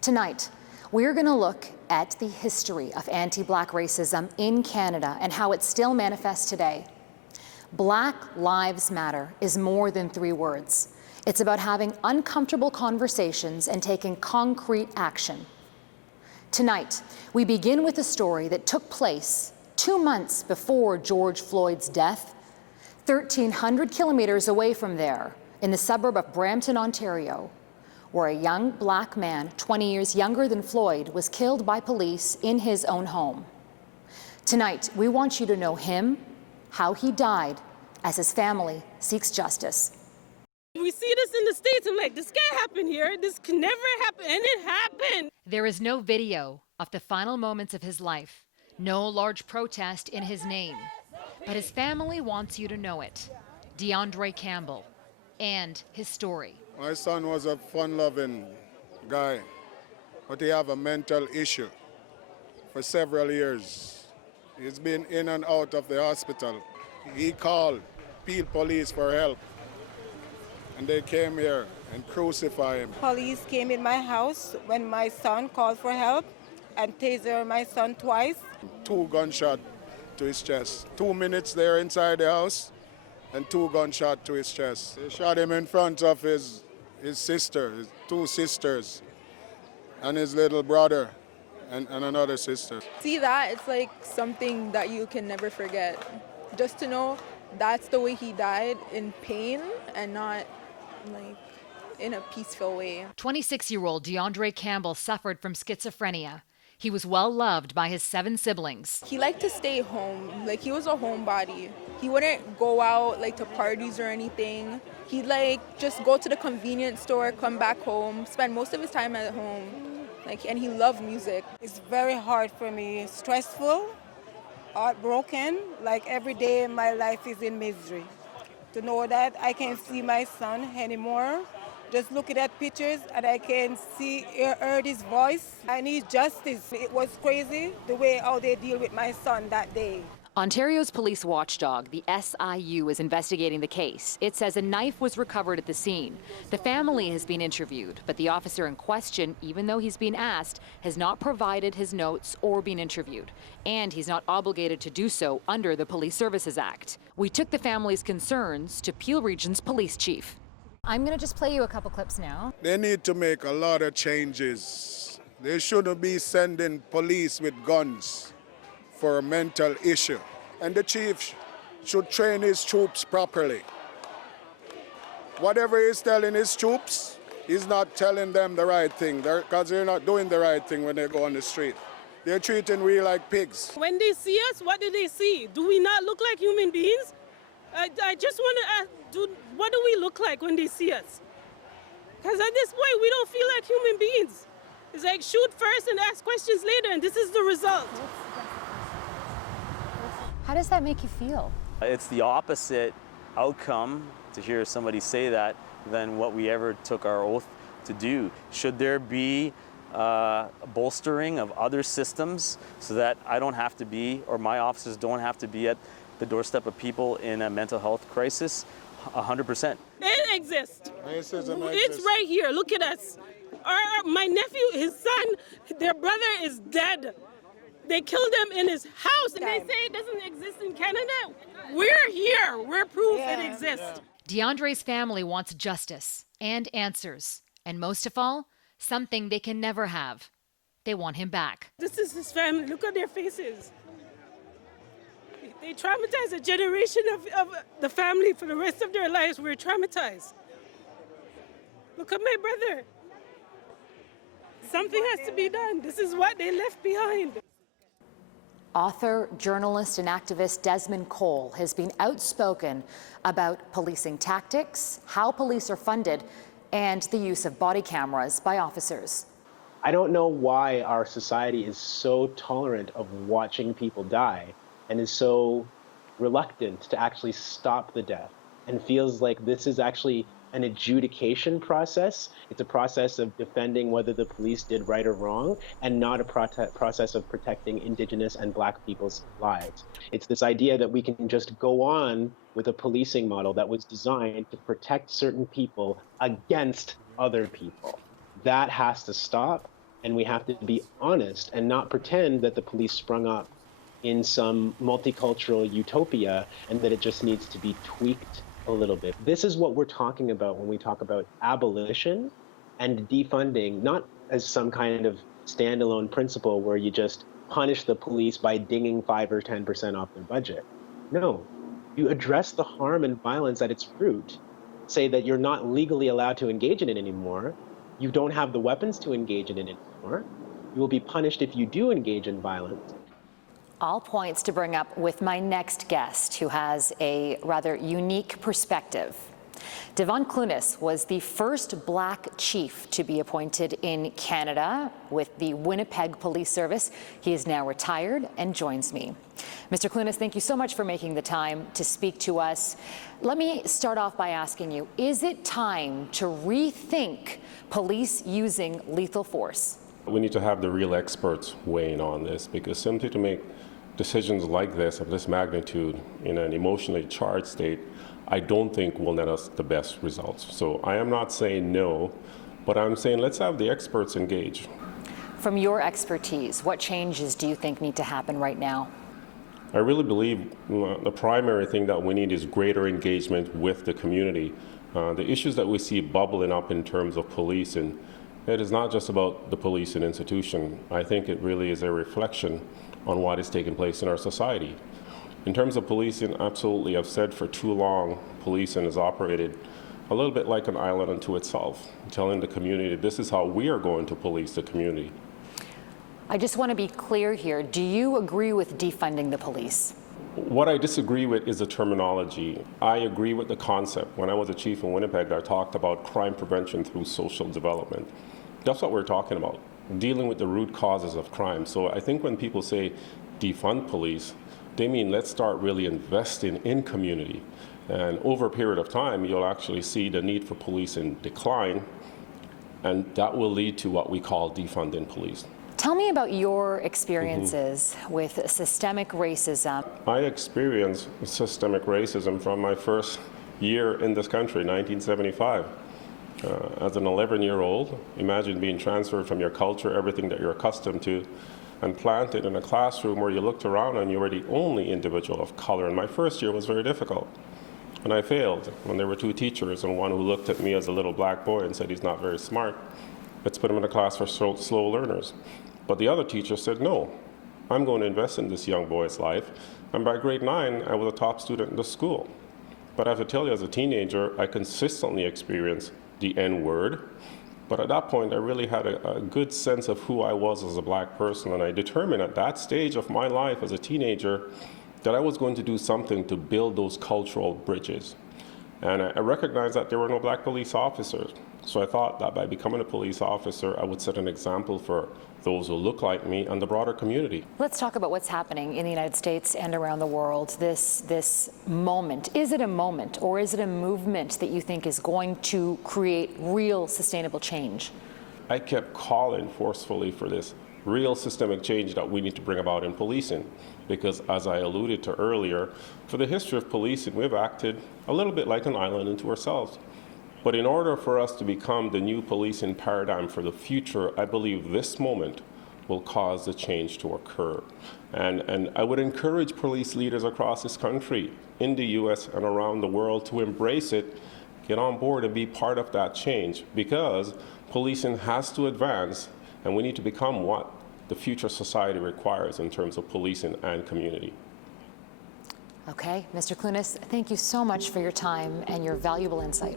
Tonight, we're going to look at the history of anti-Black racism in Canada and how it still manifests today. Black Lives Matter is more than 3 words. It's about having uncomfortable conversations and taking concrete action. Tonight, we begin with a story that took place 2 months before George Floyd's death, 1,300 kilometers away from there, in the suburb of Brampton, Ontario, where a young Black man, 20 years younger than Floyd, was killed by police in his own home. Tonight, we want you to know him, how he died, as his family seeks justice. We see this in the States, and like, this can't happen here. This can never happen, and it happened. There is no video of the final moments of his life, no large protest in his name, but his family wants you to know it. DeAndre Campbell and his story. My son was a fun-loving guy, but he have a mental issue for several years. He's been in and out of the hospital. He called Peel Police for help, and they came here and crucified him. Police came in my house when my son called for help and tasered my son twice. 2 gunshots to his chest. 2 minutes there inside the house, and 2 gunshots to his chest. They shot him in front of his sister, his 2 sisters, and his little brother and another sister. See that, it's like something that you can never forget. Just to know that's the way he died, in pain and not like in a peaceful way. 26-year-old DeAndre Campbell suffered from schizophrenia. He was well loved by his 7 siblings. He liked to stay home, like he was a homebody. He wouldn't go out like to parties or anything. He'd like just go to the convenience store, come back home, spend most of his time at home. And he loved music. It's very hard for me, stressful, heartbroken, like every day my life is in misery. To know that I can't see my son anymore, just looking at pictures and I can heard his voice. I need justice. It was crazy the way how they deal with my son that day. Ontario's police watchdog, the SIU, is investigating the case. It says a knife was recovered at the scene. The family has been interviewed, but the officer in question, even though he's been asked, has not provided his notes or been interviewed. And he's not obligated to do so under the Police Services Act. We took the family's concerns to Peel Region's police chief. I'm going to just play you a couple clips now. They need to make a lot of changes. They shouldn't be sending police with guns for a mental issue. And the chief should train his troops properly. Whatever he's telling his troops, he's not telling them the right thing, because they're not doing the right thing when they go on the street. They're treating we like pigs. When they see us, what do they see? Do we not look like human beings? I just want to ask, what do we look like when they see us? Because at this point, we don't feel like human beings. It's like shoot first and ask questions later, and this is the result. How does that make you feel? It's the opposite outcome to hear somebody say that than what we ever took our oath to do. Should there be bolstering of other systems so that I don't have to be, or my officers don't have to be at the doorstep of people in a mental health crisis? 100%. It exists. Racism It's exists. right here. Look at us. My nephew, his son, their brother is dead. They killed him in his house, and they say it doesn't exist in Canada. We're here. We're proof it exists. DeAndre's family wants justice and answers. And most of all, something they can never have. They want him back. This is his family. Look at their faces. They traumatized a generation of the family for the rest of their lives. We're traumatized. Look at my brother. Something has to be done. This is what they left behind. Author, journalist, and activist Desmond Cole has been outspoken about policing tactics, how police are funded, and the use of body cameras by officers. I don't know why our society is so tolerant of watching people die and is so reluctant to actually stop the death and feels like this is actually an adjudication process. It's a process of defending whether the police did right or wrong, and not a process of protecting Indigenous and Black people's lives. It's this idea that we can just go on with a policing model that was designed to protect certain people against other people. That has to stop. And we have to be honest and not pretend that the police sprung up in some multicultural utopia and that it just needs to be tweaked a little bit. This is what we're talking about when we talk about abolition and defunding, not as some kind of standalone principle where you just punish the police by dinging 5 or 10% off their budget. No, you address the harm and violence at its root, say that you're not legally allowed to engage in it anymore, you don't have the weapons to engage in it anymore, you will be punished if you do engage in violence. All points to bring up with my next guest, who has a rather unique perspective. Devon Clunis was the first Black chief to be appointed in Canada with the Winnipeg Police Service. He is now retired and joins me. Mr. Clunis, thank you so much for making the time to speak to us. Let me start off by asking you, is it time to rethink police using lethal force? We need to have the real experts weighing on this, because simply to make decisions like this, of this magnitude, in an emotionally charged state, I don't think will net us the best results. So I am not saying no, but I'm saying let's have the experts engage. From your expertise, what changes do you think need to happen right now? I really believe the primary thing that we need is greater engagement with the community. The issues that we see bubbling up in terms of policing, it is not just about the policing institution. I think it really is a reflection on what is taking place in our society. In terms of policing, absolutely, I've said for too long, policing has operated a little bit like an island unto itself, telling the community this is how we are going to police the community. I just want to be clear here. Do you agree with defunding the police? What I disagree with is the terminology. I agree with the concept. When I was a chief in Winnipeg, I talked about crime prevention through social development. That's what we're talking about, dealing with the root causes of crime. So I think when people say defund police, they mean let's start really investing in community. And over a period of time, you'll actually see the need for policing decline, and that will lead to what we call defunding police. Tell me about your experiences with systemic racism. I experienced systemic racism from my first year in this country, 1975. As an 11-year-old, imagine being transferred from your culture, everything that you're accustomed to, and planted in a classroom where you looked around and you were the only individual of color. And my first year was very difficult. And I failed when there were two teachers, and one who looked at me as a little black boy and said he's not very smart. Let's put him in a class for slow learners. But the other teacher said, no, I'm going to invest in this young boy's life. And by grade 9, I was a top student in the school. But I have to tell you, as a teenager, I consistently experienced the N-word. But at that point, I really had a good sense of who I was as a black person. And I determined at that stage of my life as a teenager that I was going to do something to build those cultural bridges. And I recognized that there were no black police officers. So I thought that by becoming a police officer, I would set an example for those who look like me and the broader community. Let's talk about what's happening in the United States and around the world. This moment, is it a moment or is it a movement that you think is going to create real sustainable change? I kept calling forcefully for this real systemic change that we need to bring about in policing, because as I alluded to earlier, for the history of policing, we've acted a little bit like an island unto ourselves. But in order for us to become the new policing paradigm for the future, I believe this moment will cause the change to occur. And I would encourage police leaders across this country, in the US and around the world, to embrace it, get on board and be part of that change, because policing has to advance, and we need to become what the future society requires in terms of policing and community. Okay, Mr. Clunis, thank you so much for your time and your valuable insight.